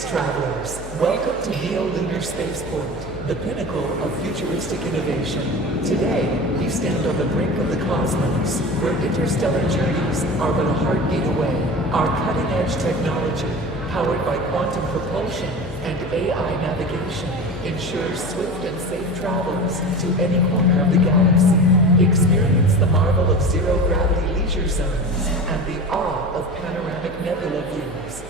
Greetings, travelers. Welcome to Neo-Lunar Spaceport, the pinnacle of futuristic innovation. Today, we stand on the brink of the cosmos, where interstellar journeys are but a heartbeat away. Our cutting-edge technology, powered by quantum propulsion and AI navigation, ensures swift and safe travels to any corner of the galaxy. Experience the marvel of zero-gravity leisure zones and the awe of panoramic nebula views.